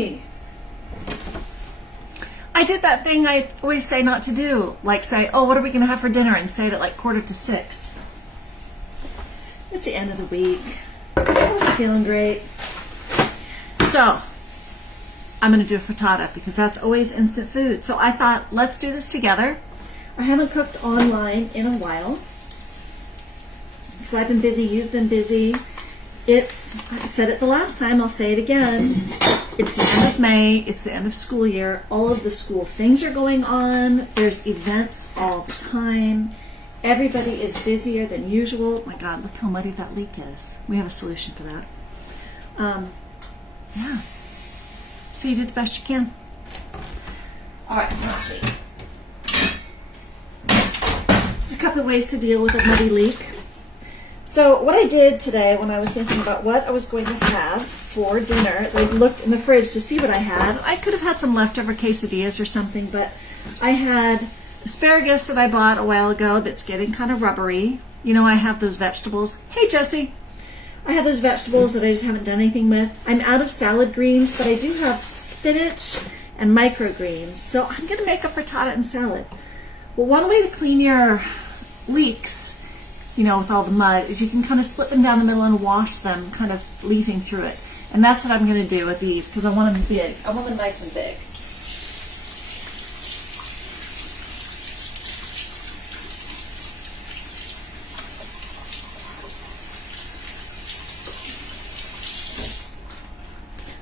me. I did that thing I always say not to do, like say, oh, what are we going to have for dinner, and say it at like 5:45. It's the end of the week. I wasn't feeling great. So, I'm going to do a frittata because that's always instant food. So I thought, let's do this together. I haven't cooked online in a while because I've been busy, you've been busy. I said it the last time, I'll say it again. It's the end of May, it's the end of school year. All of the school things are going on. There's events all the time. Everybody is busier than usual. Oh my God, look how muddy that leak is. We have a solution for that. Yeah. So you did the best you can. All right, let's see. There's a couple of ways to deal with a muddy leak. So what I did today when I was thinking about what I was going to have for dinner is I looked in the fridge to see what I had. I could have had some leftover quesadillas or something, but I had asparagus that I bought a while ago that's getting kind of rubbery. You know, I have those vegetables. Hey, Jessie. I have those vegetables that I just haven't done anything with. I'm out of salad greens, but I do have spinach and microgreens. So I'm going to make a frittata and salad. Well, one way to clean your leeks, you know, with all the mud, is you can kind of split them down the middle and wash them, kind of leafing through it. And that's what I'm going to do with these because I want them big. I want them nice and big.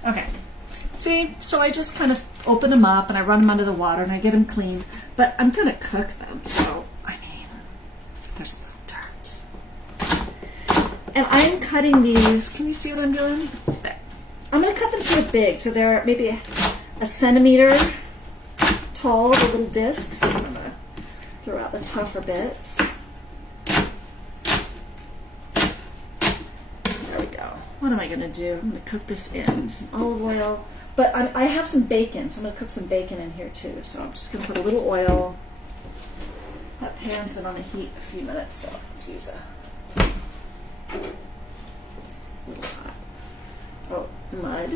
Okay, see, so I just kind of open them up and I run them under the water and I get them clean, but I'm going to cook them, so, I mean, there's a little dirt. And I'm cutting these, can you see what I'm doing? I'm going to cut them sort of big, so they're maybe a centimeter tall, the little discs. I'm going to throw out the tougher bits. What am I going to do? I'm going to cook this in some olive oil, but I have some bacon, so I'm going to cook some bacon in here too. So I'm just going to put a little oil. That pan's been on the heat a few minutes, so let's use it's a little hot. Oh, mud.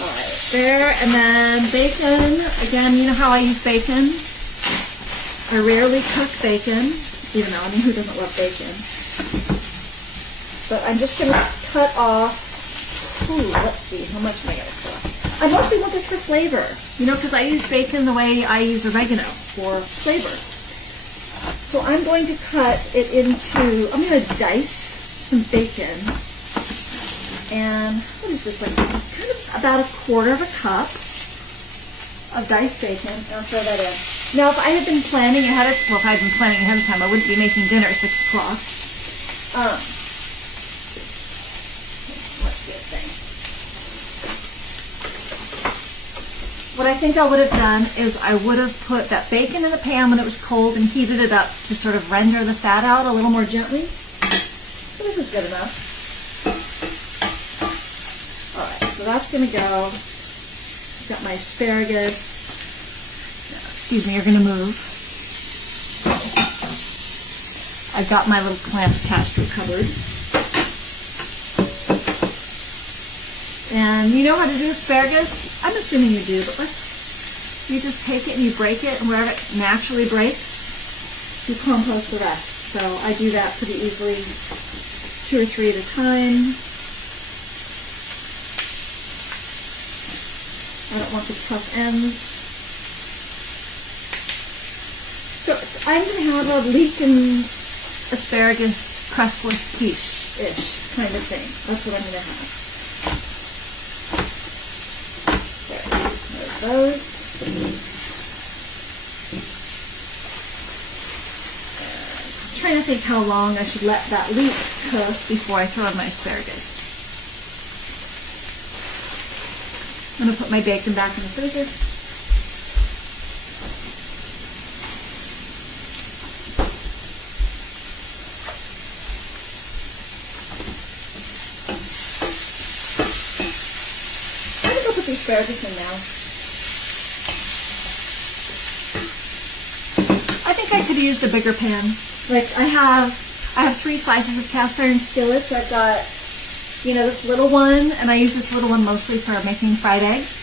All right, there, and then bacon. Again, you know how I use bacon? I rarely cook bacon. Even though, I mean, who doesn't love bacon? But I'm just going to cut off, let's see, how much am I going to cut off? I mostly want this for flavor, you know, because I use bacon the way I use oregano for flavor. So I'm going to cut it into, I'm going to dice some bacon. And what is this, like kind of about 1/4 cup of diced bacon, and I'll throw that in. Now, if I had been planning ahead of, well, if I had been planning ahead of time, I wouldn't be making dinner at 6 o'clock. Let's get a thing. What I think I would have done is I would have put that bacon in the pan when it was cold and heated it up to sort of render the fat out a little more gently. So this is good enough. All right, so that's going to go. I've got my asparagus. Excuse me, you're going to move. I've got my little clamp attached to a cupboard. And you know how to do asparagus? I'm assuming you do, but you just take it and you break it, and wherever it naturally breaks, you compost the rest. So I do that pretty easily, 2 or 3 at a time. I don't want the tough ends. So I'm going to have a leek and asparagus crustless quiche-ish kind of thing. That's what I'm going to have. There's those. I'm trying to think how long I should let that leek cook before I throw in my asparagus. I'm going to put my bacon back in the freezer. Put the asparagus in now. I think I could use the bigger pan. Like I have 3 slices of cast iron skillets. I've got You know, this little one, and I use this little one mostly for making fried eggs.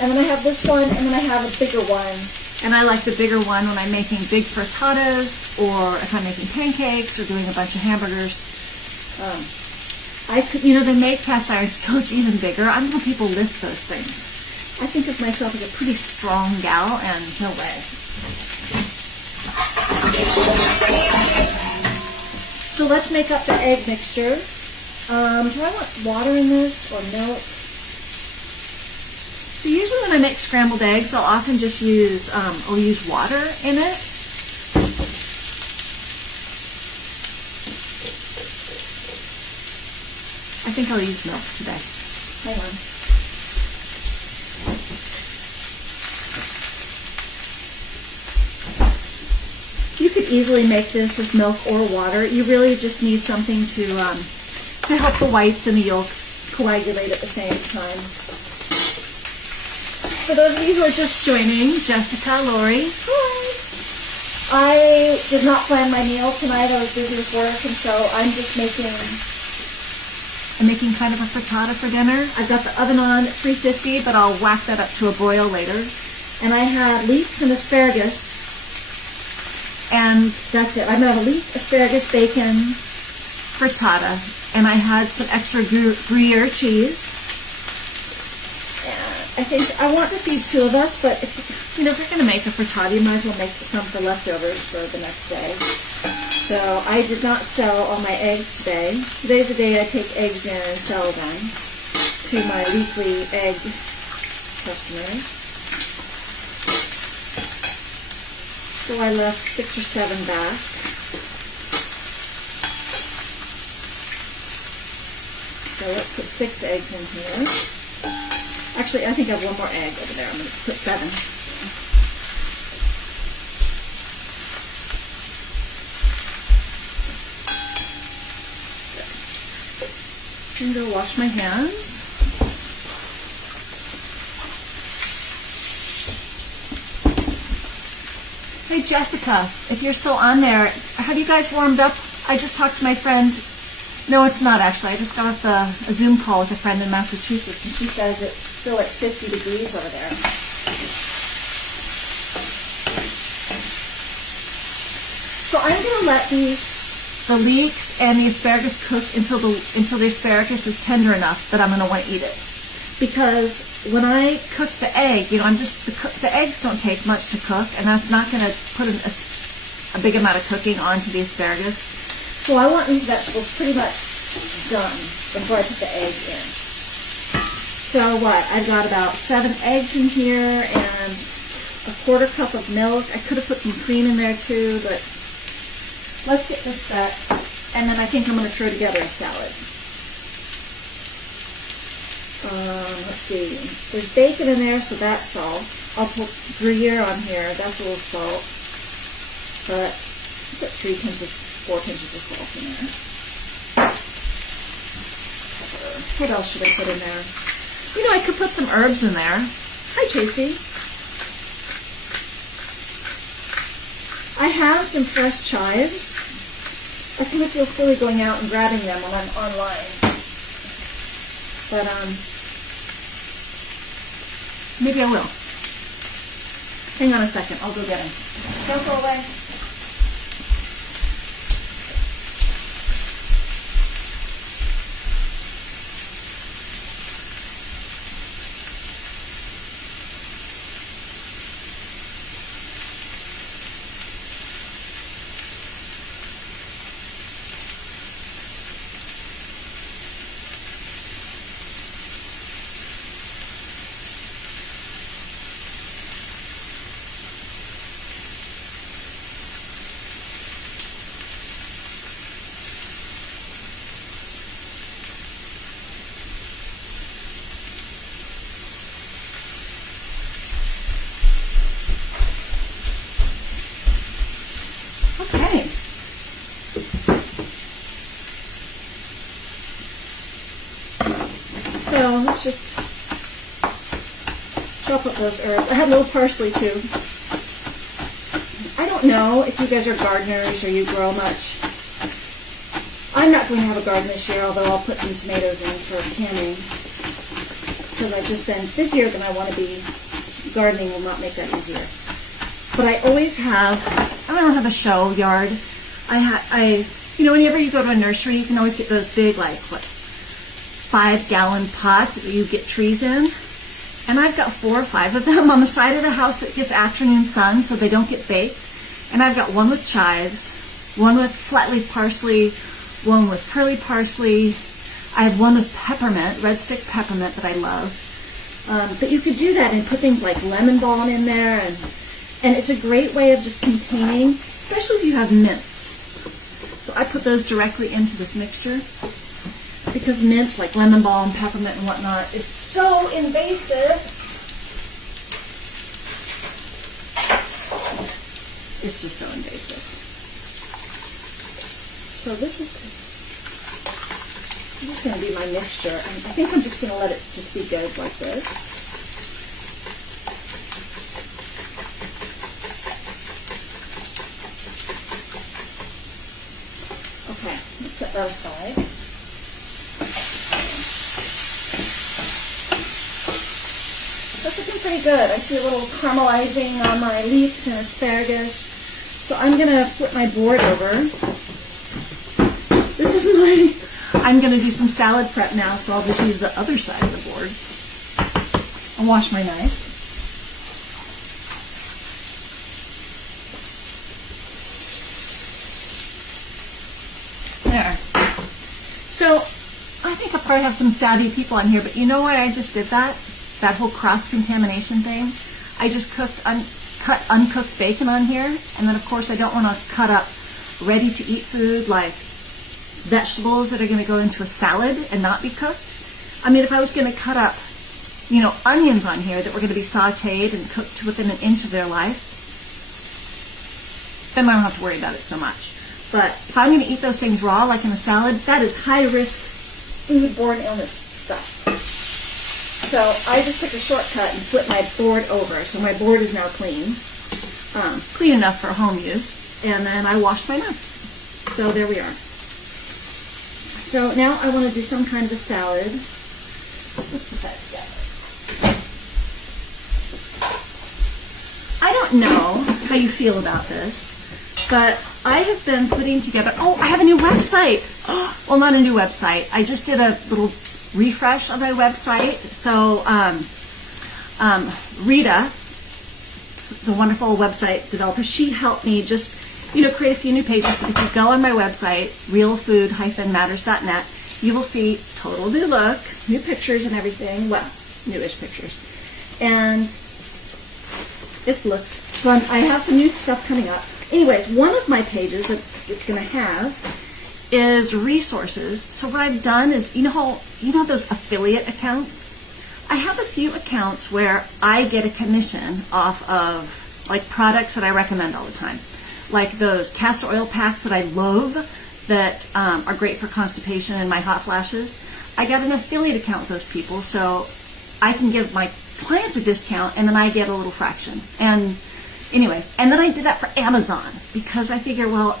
And then I have this one, and then I have a bigger one. And I like the bigger one when I'm making big frittatas, or if I'm making pancakes, or doing a bunch of hamburgers. I could, you know, they make cast iron skillets even bigger. I don't know people lift those things. I think of myself as a pretty strong gal, and no way. So let's make up the egg mixture. Do I want water in this or milk? So usually when I make scrambled eggs, I'll often just use, I'll use water in it. I think I'll use milk today. Hang on. You could easily make this with milk or water. You really just need something to help the whites and the yolks coagulate at the same time. For those of you who are just joining, Jessica, Lori, hi. I did not plan my meal tonight. I was busy with work, and so I'm making kind of a frittata for dinner. I've got the oven on at 350, but I'll whack that up to a broil later. And I had leeks and asparagus, and that's it. I made a leek, asparagus, bacon, frittata, and I had some extra Gruyere cheese. I think I want to feed 2 of us, but if you're going to make a frittata, you might as well make some for leftovers for the next day. So I did not sell all my eggs today. Today's the day I take eggs in and sell them to my weekly egg customers. So I left 6 or 7 back. So let's put 6 eggs in here. Actually, I think I have 1 more egg over there. I'm going to put 7. I'm going to wash my hands. Hey Jessica, if you're still on there, have you guys warmed up? I just talked to my friend. No, it's not actually. I just got off a Zoom call with a friend in Massachusetts, and she says it's still at 50 degrees over there. So I'm going to let the leeks and the asparagus cook until the asparagus is tender enough that I'm going to want to eat it. Because when I cook the egg, the eggs don't take much to cook, and that's not going to put a big amount of cooking onto the asparagus. So I want these vegetables pretty much done before I put the egg in. So what? I've got about 7 eggs in here and a 1/4 cup of milk. I could have put some cream in there too, but let's get this set, and then I think I'm going to throw together a salad. Let's see. There's bacon in there, so that's salt. I'll put Gruyere on here. That's a little salt. But I'll put 4 pinches of salt in there. Pepper. What else should I put in there? You know, I could put some herbs in there. Hi, Tracy. I have some fresh chives. I kind of feel silly going out and grabbing them when I'm online. But, maybe I will. Hang on a second. I'll go get them. Don't go away. Okay. So let's just chop up those herbs. I have a little parsley too. I don't know if you guys are gardeners or you grow much. I'm I'm not going to have a garden this year, although I'll put some tomatoes in for canning, because I've just been busier than I want to be. Gardening will not make that easier. But I always have, I don't have a show yard. Whenever you go to a nursery, you can always get those big, 5-gallon pots that you get trees in. And I've got 4 or 5 of them on the side of the house that gets afternoon sun so they don't get baked. And I've got one with chives, one with flat leaf parsley, one with curly parsley. I have one with peppermint, red stick peppermint that I love. But you could do that and put things like lemon balm in there. And it's a great way of just containing, especially if you have mints. So I put those directly into this mixture because mint, like lemon balm, peppermint, and whatnot, is so invasive. It's just so invasive. So this is going to be my mixture, and I think I'm just going to let it just be good like this. Okay, let's set that aside. That's looking pretty good. I see a little caramelizing on my leeks and asparagus. So I'm going to flip my board over. I'm going to do some salad prep now, so I'll just use the other side of the board. I'll wash my knife. There. So I think I'll probably have some savvy people on here, but you know why I just did that? That whole cross-contamination thing? I just cut uncooked bacon on here, and then of course I don't want to cut up ready-to-eat food like vegetables that are going to go into a salad and not be cooked. I mean, if I was going to cut up, onions on here that were going to be sauteed and cooked within an inch of their life, then I don't have to worry about it so much. But if I'm going to eat those things raw, like in a salad, that is high-risk foodborne illness stuff. So I just took a shortcut and flipped my board over. So my board is now clean. Clean enough for home use. And then I washed my knife. So there we are. So now I want to do some kind of a salad. Let's put that together. I don't know how you feel about this, but I have been putting together, I have a new website. Well, not a new website. I just did a little refresh on my website. So Rita is a wonderful website developer. She helped me just create a few new pages. But if you go on my website, realfood-matters.net, you will see total new look, new pictures and everything. Well, newish pictures. And it looks, so I have some new stuff coming up. Anyways, one of my pages that it's going to have is resources. So what I've done is, you know those affiliate accounts? I have a few accounts where I get a commission off of products that I recommend all the time. Like those castor oil packs that I love that are great for constipation and my hot flashes. I got an affiliate account with those people, so I can give my clients a discount and then I get a little fraction. And anyways, and then I did that for Amazon because I figure, well,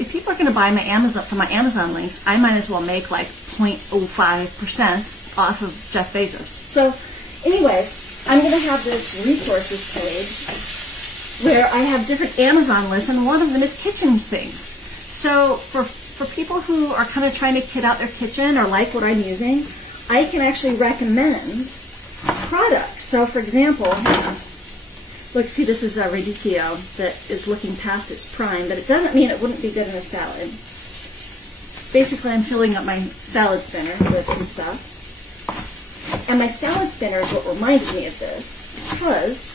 if people are going to buy my Amazon from my Amazon links, I might as well make 0.05% off of Jeff Bezos. So anyways, I'm going to have this resources page where I have different Amazon lists, and one of them is kitchen things. So for people who are kind of trying to kit out their kitchen or like what I'm using, I can actually recommend products. So for example, look, see, this is a radicchio that is looking past its prime, but it doesn't mean it wouldn't be good in a salad. Basically, I'm filling up my salad spinner with some stuff. And my salad spinner is what reminded me of this, because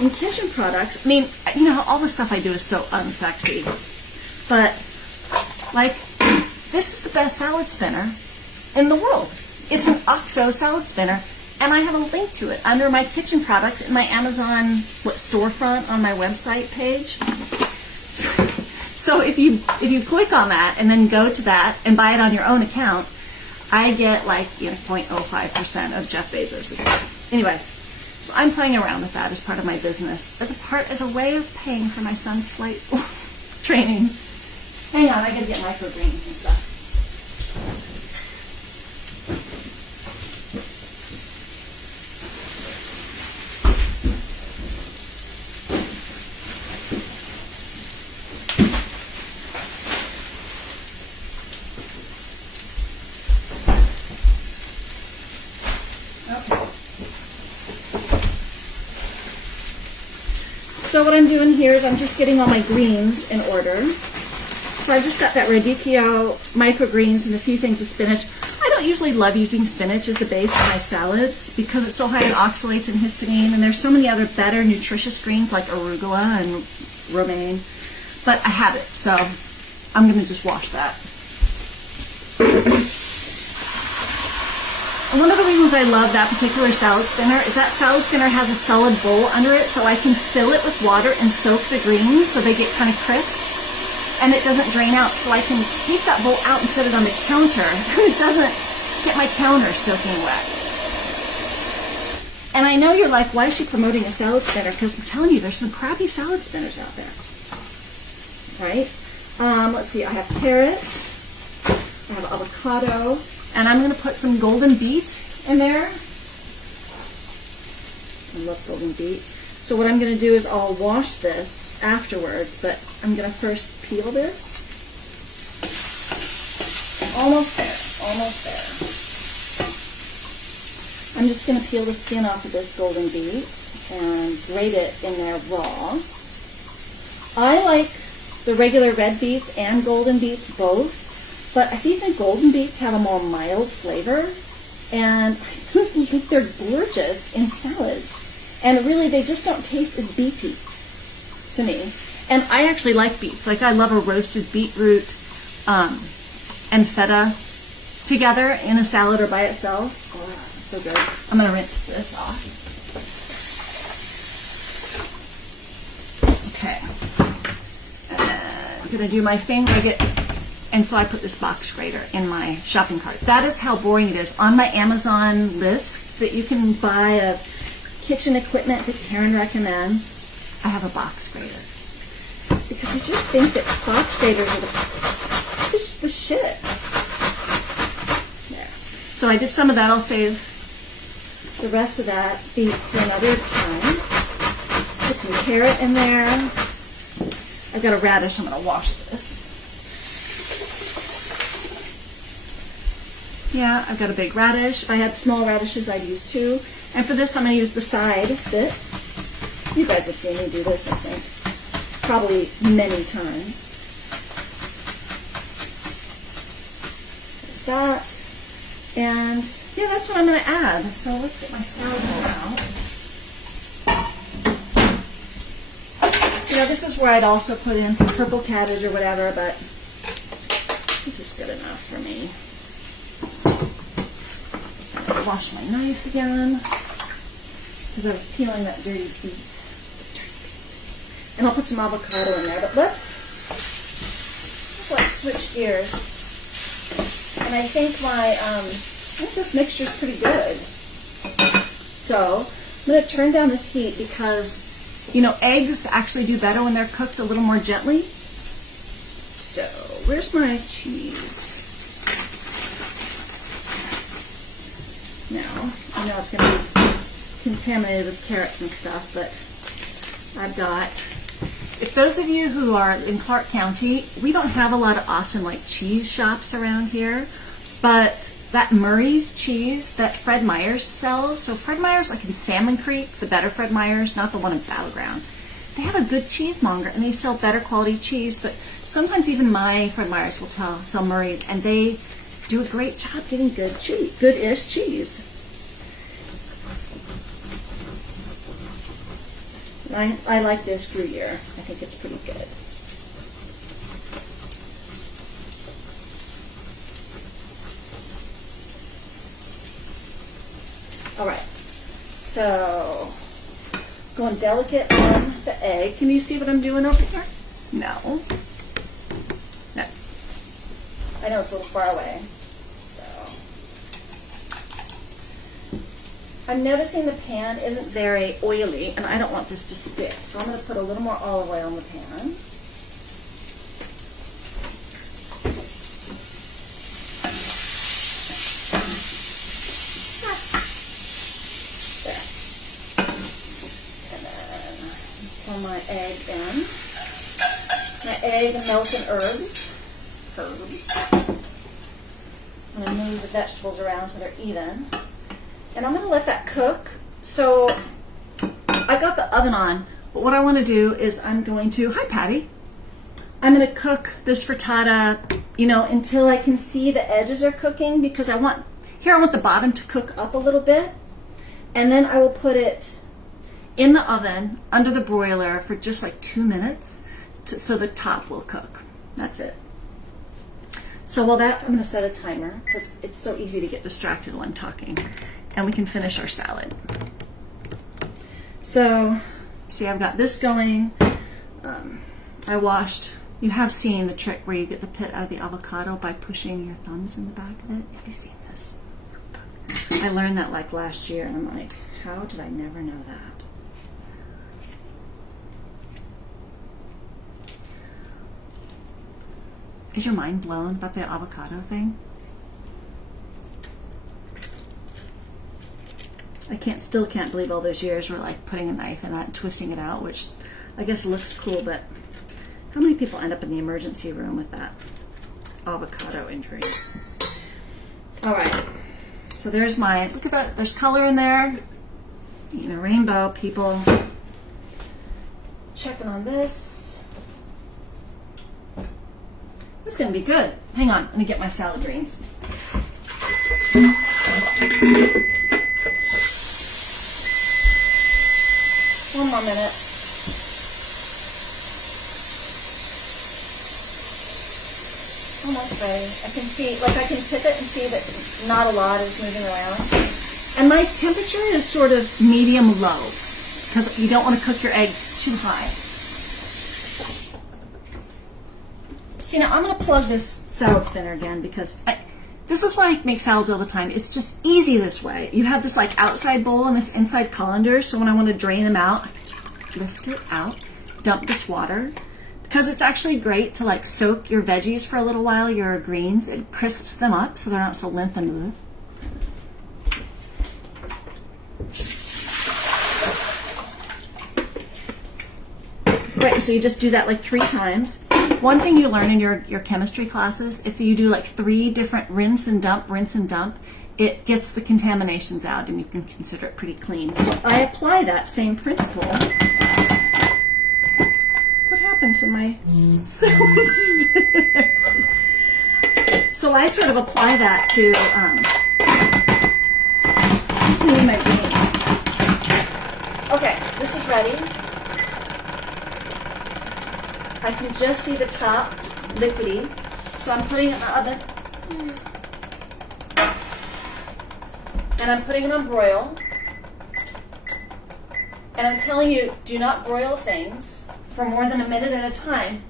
in kitchen products, I mean, all the stuff I do is so unsexy, but this is the best salad spinner in the world. It's an OXO salad spinner, and I have a link to it under my kitchen products in my Amazon storefront on my website page. So if you click on that and then go to that and buy it on your own account, I get 0.05% of Jeff Bezos' stuff. Anyways, so I'm playing around with that as part of my business, as a way of paying for my son's flight training. Hang on, I gotta get microgreens and stuff. So what I'm doing here is I'm just getting all my greens in order. So I've just got that radicchio, microgreens, and a few things of spinach. I don't usually love using spinach as the base for my salads because it's so high in oxalates and histamine, and there's so many other better nutritious greens like arugula and romaine. But I have it, so I'm going to just wash that. And one of the reasons I love that particular salad spinner is that salad spinner has a solid bowl under it, so I can fill it with water and soak the greens so they get kind of crisp, and it doesn't drain out. So I can take that bowl out and set it on the counter, and it doesn't get my counter soaking wet. And I know you're like, why is she promoting a salad spinner? Because I'm telling you, there's some crappy salad spinners out there. Right? Let's see, I have carrot, I have avocado, and I'm going to put some golden beet in there. I love golden beet. So what I'm going to do is I'll wash this afterwards, but I'm going to first peel this. Almost there, almost there. I'm just going to peel the skin off of this golden beet and grate it in there raw. I like the regular red beets and golden beets both. But I think the golden beets have a more mild flavor, and I just think they're gorgeous in salads. And really, they just don't taste as beety to me. And I actually like beets. Like, I love a roasted beetroot and feta together in a salad or by itself. Oh, so good. I'm going to rinse this off. Okay. And I'm going to do my thing where I get... And so I put this box grater in my shopping cart. That is how boring it is. On my Amazon list that you can buy of kitchen equipment that Karen recommends, I have a box grater. Because I just think that box graters are the shit. There. So I did some of that. I'll save the rest of that for another time. Put some carrot in there. I've got a radish. I'm going to wash this. Yeah, I've got a big radish. If I had small radishes, I'd use two. And for this, I'm going to use the side bit. You guys have seen me do this, I think, probably many times. There's that. And yeah, that's what I'm going to add. So let's get my salad bowl out. You know, this is where I'd also put in some purple cabbage or whatever, but this is good enough for me. Wash my knife again because I was peeling that dirty beet. And I'll put some avocado in there. But let's switch gears. And I think I think this mixture is pretty good. So I'm going to turn down this heat because, you know, eggs actually do better when they're cooked a little more gently. So where's my cheese? Now, I know it's going to be contaminated with carrots and stuff, but I've got, if those of you who are in Clark County, we don't have a lot of awesome like cheese shops around here, but that Murray's cheese that Fred Meyer's sells, so Fred Meyer's like in Salmon Creek, the better Fred Meyer's, not the one in Battleground, they have a good cheesemonger and they sell better quality cheese, but sometimes even my Fred Meyer's will sell Murray's, and they do a great job getting good cheese, good-ish cheese. I like this Gruyere. I think it's pretty good. All right. So, going delicate on the egg. Can you see what I'm doing over here? No. No. I know it's a little far away. I'm noticing the pan isn't very oily, and I don't want this to stick. So I'm going to put a little more olive oil in the pan. egg in. My egg, milk, and herbs. I'm going to move the vegetables around so they're even. And I'm going to let that cook. So I got the oven on, but what I want to do is I'm going to, hi Patty, I'm going to cook this frittata, until I can see the edges are cooking, because I want the bottom to cook up a little bit. And then I will put it in the oven under the broiler for just like 2 minutes so the top will cook. That's it. So while that's, I'm going to set a timer because it's so easy to get distracted when talking. And we can finish our salad. So, see, I've got this going. I washed. You have seen the trick where you get the pit out of the avocado by pushing your thumbs in the back of it. Have you seen this? I learned that like last year, and I'm like, how did I never know that? Is your mind blown about the avocado thing? Still can't believe all those years we're like putting a knife in that and twisting it out, which I guess looks cool, but how many people end up in the emergency room with that avocado injury? All right, so there's look at that, there's color in there, rainbow people checking on this. This is gonna be good. Hang on, let me get my salad greens. One more minute. Almost ready. I can tip it and see that not a lot is moving around. And my temperature is sort of medium-low because you don't want to cook your eggs too high. See, now I'm going to plug this salad spinner again because this is why I make salads all the time. It's just easy this way. You have this like outside bowl and this inside colander, so when I want to drain them out, I just lift it out, dump this water. Because it's actually great to like soak your veggies for a little while, your greens. It crisps them up so they're not so limp and Right, so you just do that like 3 times. One thing you learn in your chemistry classes, if you do like 3 different rinse and dump, it gets the contaminations out and you can consider it pretty clean. So I apply that same principle. What happened to my salad spinner? So I sort of apply that to clean my greens. Okay, this is ready. I can just see the top liquidy, so I'm putting it in the oven. And I'm putting it on broil. And I'm telling you, do not broil things for more than a minute at a time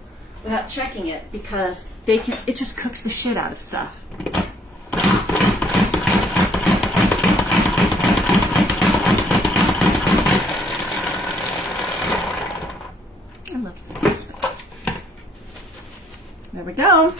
without checking it, because it just cooks the shit out of stuff. I love salads. There we go.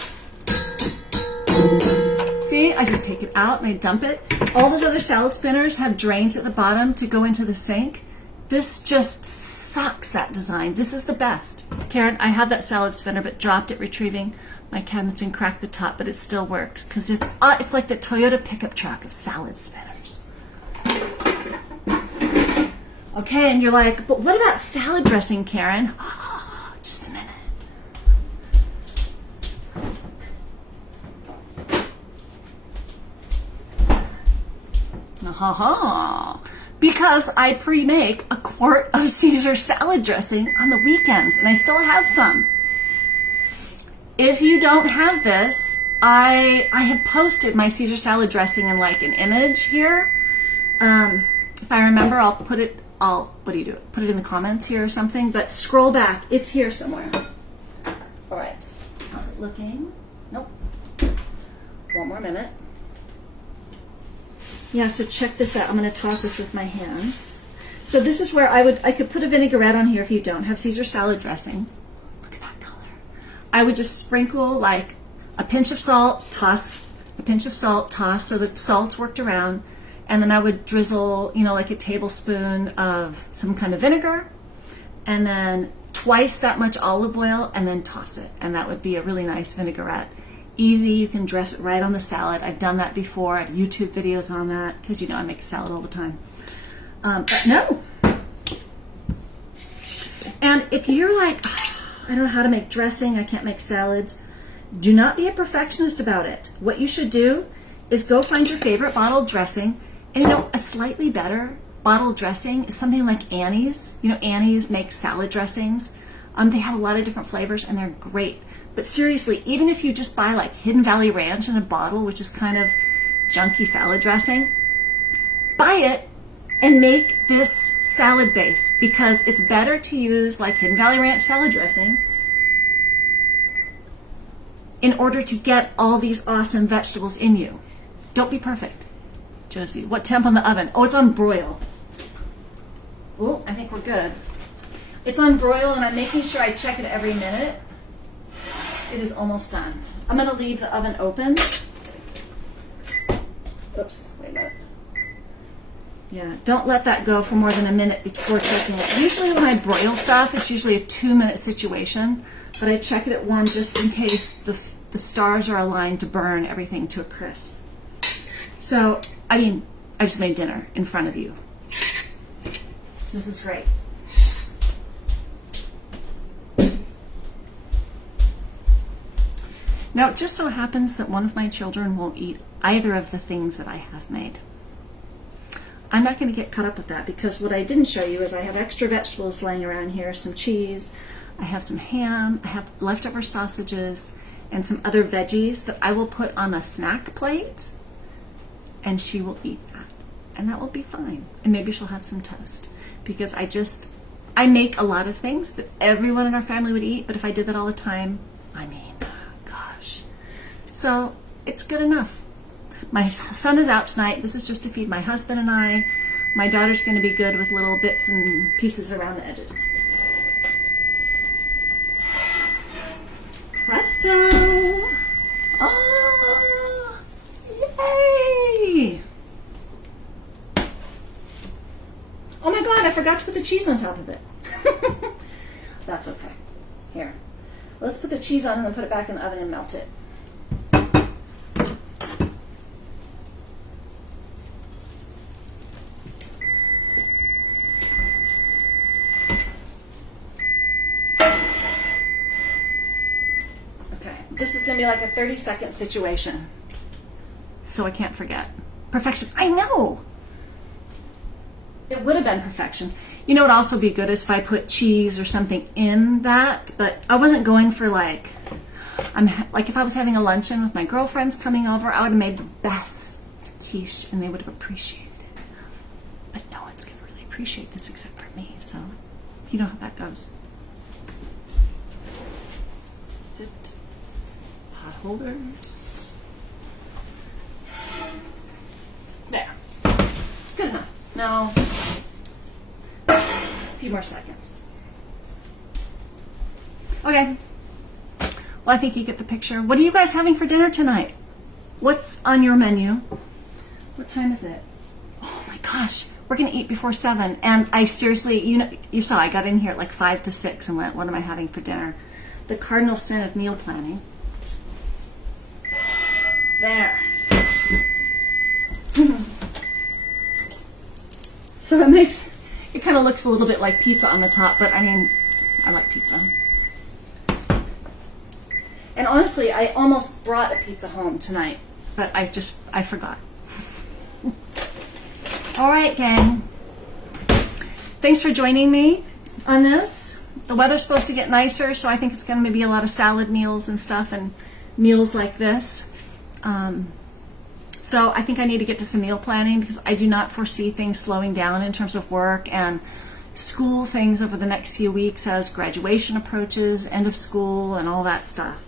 See, I just take it out and I dump it. All those other salad spinners have drains at the bottom to go into the sink. This just sucks, that design. This is the best. Karen, I had that salad spinner but dropped it retrieving my cabinets and cracked the top, but it still works because it's like the Toyota pickup truck of salad spinners. Okay, and you're like, but what about salad dressing, Karen? Oh, just a minute. Because I pre-make a quart of Caesar salad dressing on the weekends, and I still have some. If you don't have this, I have posted my Caesar salad dressing in like an image here. If I remember, I'll put it. What do you do? Put it in the comments here or something. But scroll back; it's here somewhere. All right, how's it looking? Nope. One more minute. Yeah, so check this out. I'm going to toss this with my hands. So this is where I could put a vinaigrette on here if you don't have Caesar salad dressing. Look at that color. I would just sprinkle like a pinch of salt, toss, a pinch of salt, toss, so the salt's worked around. And then I would drizzle, like a tablespoon of some kind of vinegar. And then twice that much olive oil and then toss it. And that would be a really nice vinaigrette. Easy, you can dress it right on the salad. I've done that before. I have YouTube videos on that because I make a salad all the time. But no. And if you're like, oh, I don't know how to make dressing, I can't make salads, do not be a perfectionist about it. What you should do is go find your favorite bottled dressing. And a slightly better bottled dressing is something like Annie's. Annie's makes salad dressings. They have a lot of different flavors and they're great. But seriously, even if you just buy like Hidden Valley Ranch in a bottle, which is kind of junky salad dressing, buy it and make this salad base, because it's better to use like Hidden Valley Ranch salad dressing in order to get all these awesome vegetables in you. Don't be perfect. Josie, what temp on the oven? Oh, it's on broil. Oh, I think we're good. It's on broil and I'm making sure I check it every minute. It is almost done. I'm going to leave the oven open. Oops, wait a minute. Yeah, don't let that go for more than a minute before checking it. Usually when I broil stuff, it's usually a 2-minute situation, but I check it at 1 just in case the stars are aligned to burn everything to a crisp. So, I just made dinner in front of you. This is great. Now, it just so happens that one of my children won't eat either of the things that I have made. I'm not going to get caught up with that because what I didn't show you is I have extra vegetables laying around here, some cheese, I have some ham, I have leftover sausages, and some other veggies that I will put on a snack plate, and she will eat that. And that will be fine. And maybe she'll have some toast. Because I make a lot of things that everyone in our family would eat, but if I did that all the time, gosh. So it's good enough. My son is out tonight. This is just to feed my husband and I. My daughter's going to be good with little bits and pieces around the edges. Presto! Oh, yay! Oh my God, I forgot to put the cheese on top of it. That's okay. Here. Let's put the cheese on and then put it back in the oven and melt it. Okay, this is going to be like a 30-second situation. So I can't forget. Perfection. I know! It would have been perfection. It would also be good is if I put cheese or something in that, but I wasn't going for like if I was having a luncheon with my girlfriends coming over, I would have made the best quiche and they would have appreciated it. But no one's going to really appreciate this except for me, so you know how that goes. Pot holders. There. Good enough. No. A few more seconds. Okay. Well, I think you get the picture. What are you guys having for dinner tonight? What's on your menu? What time is it? Oh my gosh. We're going to eat before 7. And I seriously, you saw I got in here at like 5 to 6 and went, what am I having for dinner? The cardinal sin of meal planning. There. So it kind of looks a little bit like pizza on the top, but I like pizza. And honestly, I almost brought a pizza home tonight, but I forgot. All right, gang. Thanks for joining me on this. The weather's supposed to get nicer, so I think it's going to be a lot of salad meals and stuff and meals like this. So I think I need to get to some meal planning because I do not foresee things slowing down in terms of work and school things over the next few weeks as graduation approaches, end of school, and all that stuff.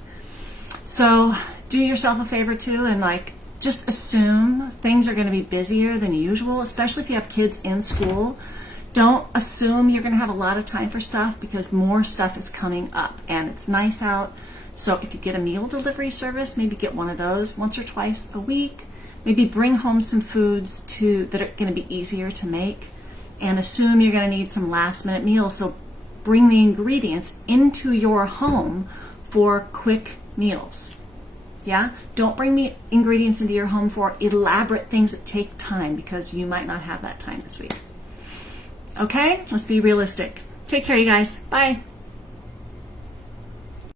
So do yourself a favor too and just assume things are going to be busier than usual, especially if you have kids in school. Don't assume you're going to have a lot of time for stuff because more stuff is coming up and it's nice out. So if you get a meal delivery service, maybe get one of those once or twice a week. Maybe bring home some foods that are going to be easier to make and assume you're going to need some last minute meals. So bring the ingredients into your home for quick meals. Yeah? Don't bring the ingredients into your home for elaborate things that take time, because you might not have that time this week. Okay? Let's be realistic. Take care, you guys. Bye.